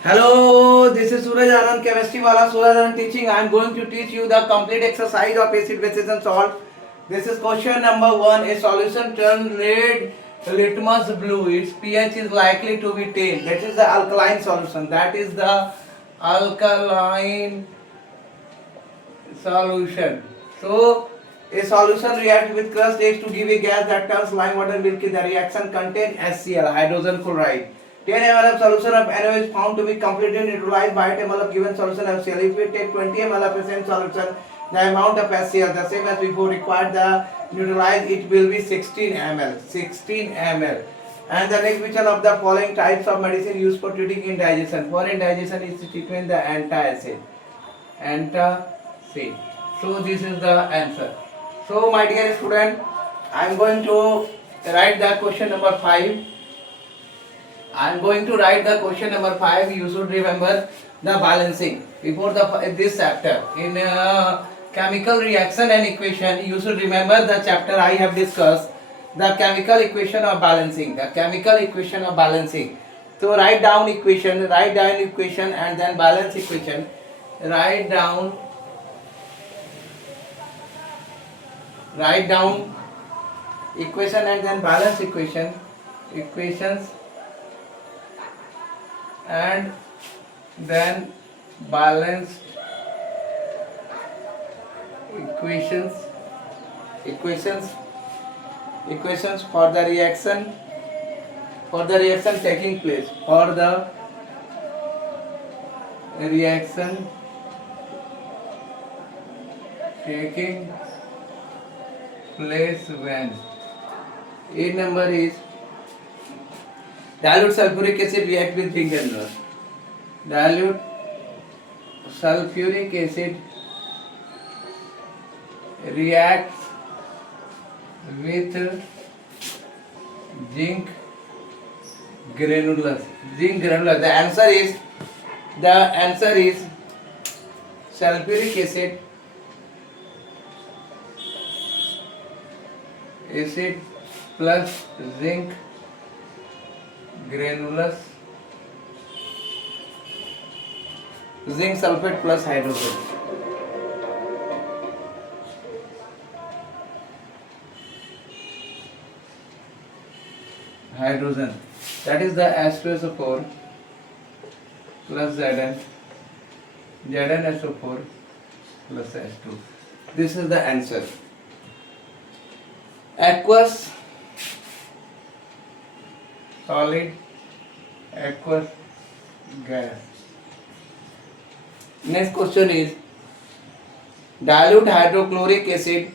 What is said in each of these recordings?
Hello, this is Suraj Anand, chemistry wala Suraj Anand teaching. I am going to teach you the complete exercise of acid, bases and salt. This is question number 1. A solution turned red litmus blue. Its pH is likely to be 10. That is the alkaline solution. That is the alkaline solution. So, a solution reacts with crust X to give a gas that turns lime water milky. The reaction contains HCl, hydrogen chloride. 10 ml of solution of NO is found to be completely neutralized by 8 ml of given solution of HCl. If we take 20 ml of the same solution, the amount of HCl, the same as before, required the neutralize, it will be 16 ml. 16 ml. And the next, which one of the following types of medicine used for treating indigestion? For indigestion is treatment the antacid. Antacid. So this is the answer. So my dear student, I am going to write the question number 5. I am going to write the question number 5. You should remember the balancing before this chapter. In chemical reaction and equation, you should remember the chapter I have discussed, the chemical equation of balancing. The chemical equation of balancing. So write down equation, and then balance equation. Write down equation and then balance equations and then balanced equations for the reaction taking place, for the reaction taking place when A number is dilute sulfuric acid react with zinc granules. Dilute sulfuric acid reacts with zinc granulus. The answer is sulfuric acid plus zinc granulus, zinc sulfate plus hydrogen. That is the H2SO4 plus ZnSO4 plus H2. This is the answer. Aqueous solid, aqueous gas. Next question is dilute hydrochloric acid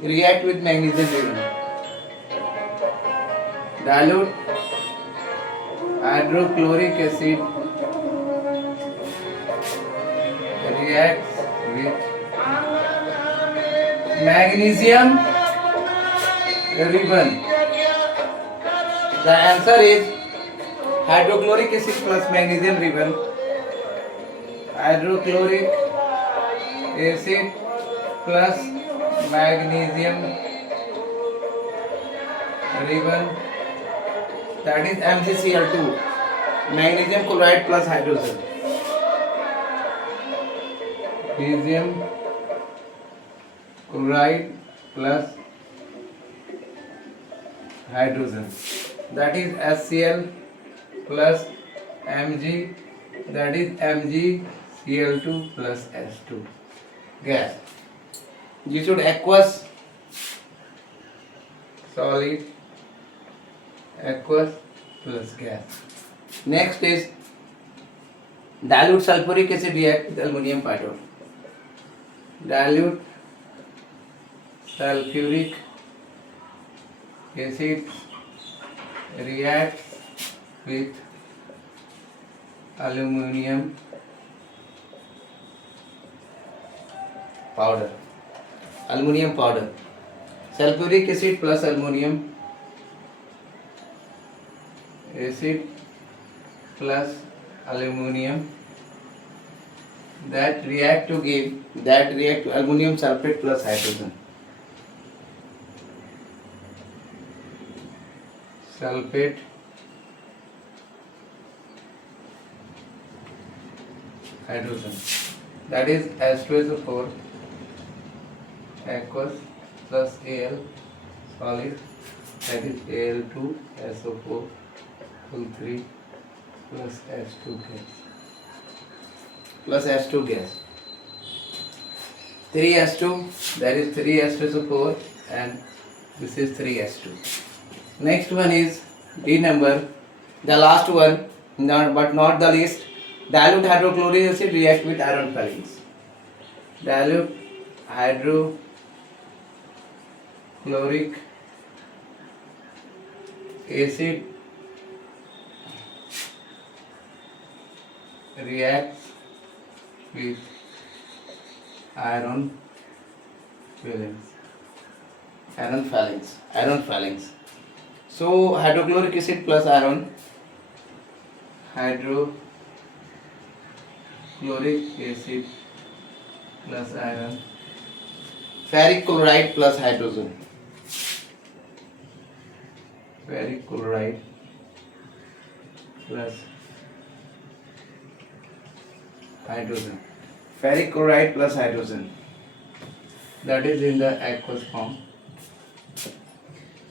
react with magnesium ribbon. Dilute hydrochloric acid reacts with magnesium ribbon. The answer is hydrochloric acid plus magnesium ribbon. Hydrochloric acid plus magnesium ribbon. That is MgCl2. Magnesium chloride plus hydrogen. Magnesium chloride plus hydrogen. That is HCl plus Mg, that is MgCl2 plus H2 gas. You should aqueous solid, aqueous plus gas. Next is dilute sulfuric acid react with aluminum powder. Dilute sulfuric acid reacts with aluminum powder. Sulfuric acid plus aluminum acid plus aluminum that react to aluminum sulfate plus hydrogen. Sulfate hydrogen. That is H2SO4 aqueous plus Al solid, that is Al2SO4 full 3 plus H2 gas, plus H2 gas. 3s2, that is 3s2 and this is 3s2. Next one is D number, the last one, but not the least. Dilute hydrochloric acid react with iron filings. Dilute hydrochloric acid reacts with iron filings. So hydrochloric acid plus iron, hydrochloric acid plus iron, ferric chloride plus hydrogen, ferric chloride plus hydrogen, ferric chloride plus hydrogen, that is in the aqueous form.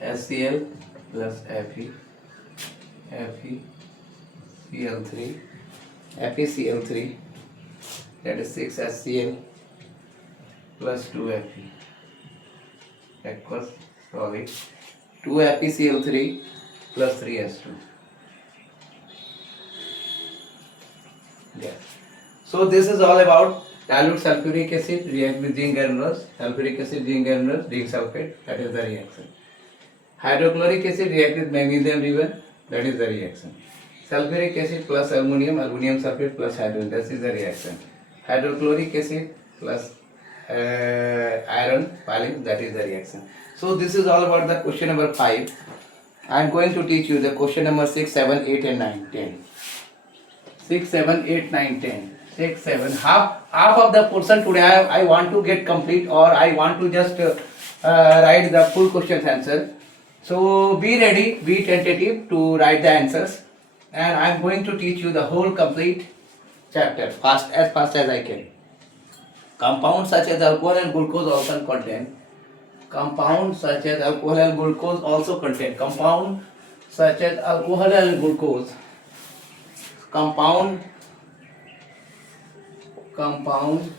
HCl plus Fe, FeCl3, FeCl3, that is 6HCl plus 2Fe, aqueous solid, 2FeCl3 plus 3S2. Yes. So this is all about dilute sulfuric acid react with zinc granules, sulfuric acid, zinc granules, zinc sulfate, that is the reaction. Hydrochloric acid react with magnesium ribbon, that is the reaction. Sulfuric acid plus aluminum, aluminum sulfate plus hydrogen, that is the reaction. Hydrochloric acid plus iron filings, that is the reaction. So this is all about the question number 5. I am going to teach you the question number 6, 7, 8 and 9, 10. 6, 7, 8, 9, 10. 6, 7. Half of the portion today I want to get complete, or I want to just write the full questions answer. So be ready, be tentative to write the answers, and I am going to teach you the whole complete chapter as fast as I can. Compounds such as alcohol and glucose also contain. Compounds such as alcohol and glucose also contain. Compound such as alcohol and glucose. Compound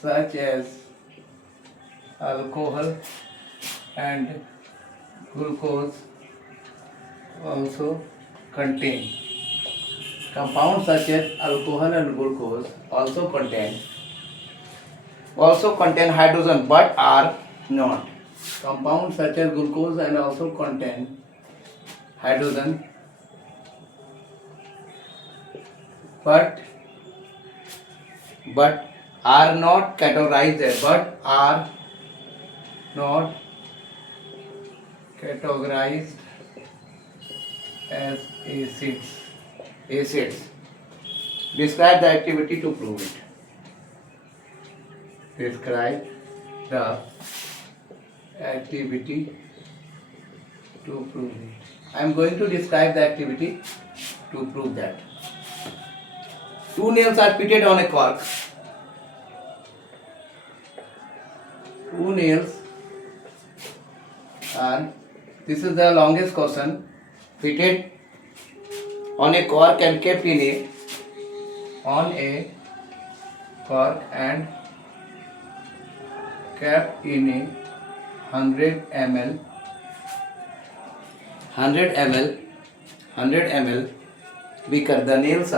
such as alcohol and glucose also contain. Compounds such as alcohol and glucose also contain hydrogen but are not. Compounds such as glucose and also contain hydrogen but are not categorized as acids. Describe the activity to prove it. Describe the activity to prove it. I am going to describe the activity to prove that. Two nails are fitted on a cork. Two nails are, this is the longest question, fitted on a cork and kept in a kept in a 100 ml beaker. The nails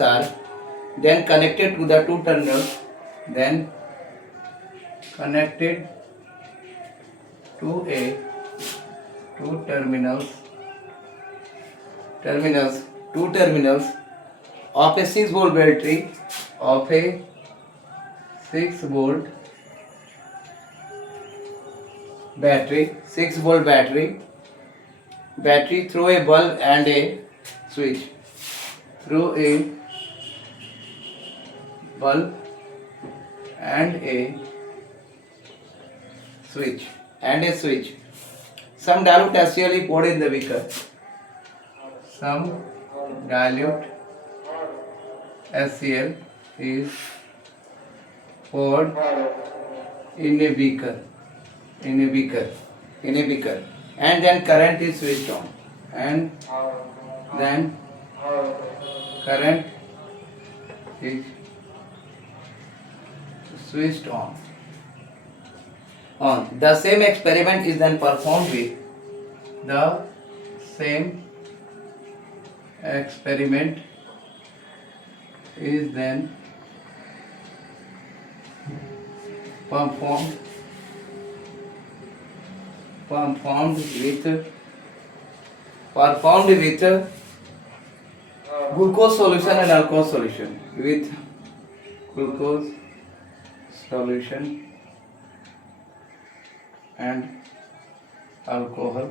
are then connected to the two terminals. Connected to a two terminals of a 6-volt battery, through a bulb and a switch. Through a bulb and a switch and a switch. Some dilute HCl is poured in the beaker. Some dilute HCl is poured in a beaker, and then current is switched on, and then current is switched on. The same experiment is then performed with the same experiment is then performed with glucose solution and alcohol solution, with glucose solution and alcohol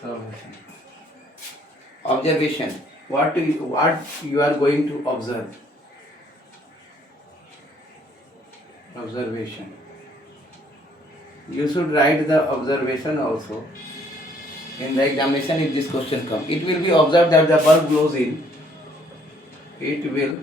solution. Observation. What you are going to observe? Observation. You should write the observation also in the examination if this question comes. It will be observed that the bulb glows in. It will